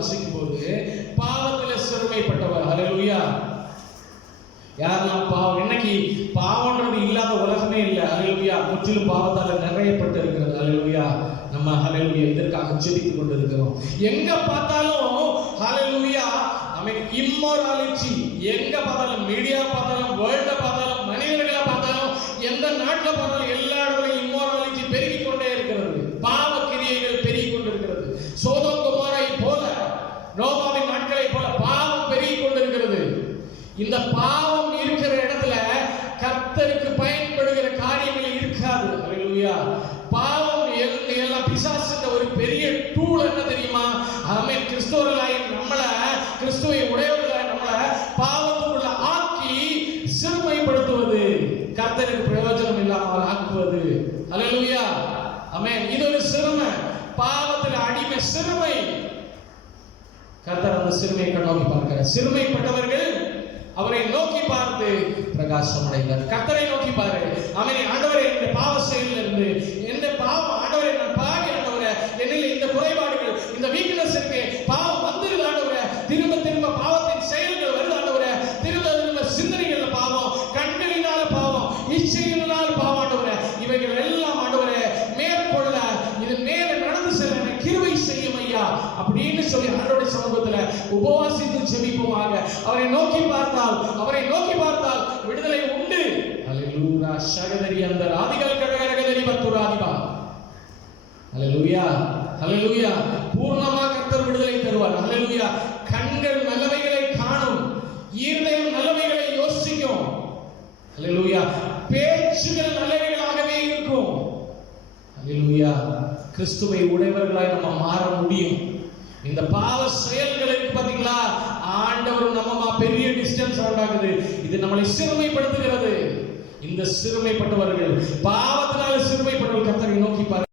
வாசிக்கும் போது பாவத்தில் சிறுமைப்பட்டவர். ஹல்லேலூயா. யாரெல்லாம் பாவம், இன்னைக்கு பாவம்ன்றது இல்லாத உலகமே இல்லை. ஹல்லேலூயா. முற்றிலும் பாவத்தால் நிறையப்பட்டு இருக்கிறது. ஹல்லேலூயா. நம்ம ஹல்லேலூயா இதற்காக ஜெபித்துக் கொண்டிருக்கிறோம். எங்க பார்த்தாலும் ஹல்லேலூயா இம்மோராலிட்டி, எங்க பார்த்தாலும், மீடியா பார்த்தாலும், வேர்ல்ட பார்த்தாலும், மனிதர்களை பார்த்தாலும், எந்த நாட்டில் பார்த்தாலும் எல்லா இடத்துலையும் இம்மோராலிட்டி பெருகிக் கொண்டே இருக்கிறது. பாவ கிரியைகள் பெருகிக் கொண்டிருக்கிறது. சோதோம் கொமோரை போல, நோவாவின் நாட்களை போல பாவம் பெருகிக் கொண்டிருக்கிறது. இந்த பாவம் இருக்கிற இடத்துல கர்த்தருக்கு பயன்படுகிற காரியங்கள் இருக்காது. ஹல்லேலூயா. பாவம் எல்லாம் பிசாசுன்ற ஒரு பெரிய டூல் என்ன தெரியுமா? ஆமென். கிறிஸ்தவர்களாய் நம்மள, கிறிஸ்துவை உடையவர்களாய் நம்மள பாவத்துக்குள்ள ஆக்கி சிறுமைப்படுத்துவது, கர்த்தருக்கு பிரயோஜனம் இல்லாமல் ஆக்குவது. ஹல்லேலூயா. ஆமென். இது ஒரு சிறுமை, பாவத்தில் அடிமை சிறுமை. கர்த்தர் அந்த சிறுமையை நோக்கி பார்க்கிறார். சிறுமைப்பட்டவர்கள் அவரை நோக்கி பார்த்து பிரகாசம் அடைந்தார். கர்த்தரை நோக்கி பாரு. அவனை ஆண்டவரே, இந்த பாவ செயலில் இருந்து, இந்த பாவம் ஆண்டவரே, நான் பாவி ஆண்டவரே, என்னில் இந்த குறைபாடுகள், இந்த வீக்னஸ் இருக்கு, பாவம் வந்துருது ஆண்டவரே, திரும்ப திரும்ப பாவத்தின் செயல்கள் வருது ஆண்டவரே, திரும்ப திரும்ப சிந்தனைகள்ல பாவம், கண்களினால பாவம், இச்சையினால் பாவம் ஆண்டவரே, இவைகள் எல்லாம் ஆண்டவரே மேற்கொள்ள, இது மேல நடந்து செல்ல கிருபை செய்யும் ஐயா அப்படின்னு சொல்லி ஆண்டவருடைய சமூகத்துல உபவாசித்து ஜெபிப்போமாக. அவரை நோக்கி பார்த்தால், அவரை நோக்கி பார்த்தால் விடுதலை உண்டு. ஹல்லேலூயா. ஷகதரி அந்த ஆதிகள் கடகரகதரி பத்துராதிபா. ஹல்லேலூயா. ஹல்லேலூயா. பூர்ணமா கர்த்தர் விடுதலை தருவார். ஹல்லேலூயா. கண்கள் நல்லவைகளை காணும், இருதயம் நல்லவைகளை யோசிக்கும். ஹல்லேலூயா. பேச்சுகள் நல்லவைகளாகவே இருக்கும். ஹல்லேலூயா. கிறிஸ்துவை உடையவர்களாய் நம்ம மாற முடியும். இந்த பாவ செயல்களுக்கு பாத்தீங்களா, ஆண்டவர் நம்ம பெரிய டிஸ்டன்ஸ் உண்டாக்குது. இது நம்மளை சிறுமைப்படுத்துகிறது. இந்த சிறுமைப்பட்டவர்கள், பாவத்தினால சிறுமைப்பட்டவர்கள் கர்த்தரை நோக்கி பாருங்க.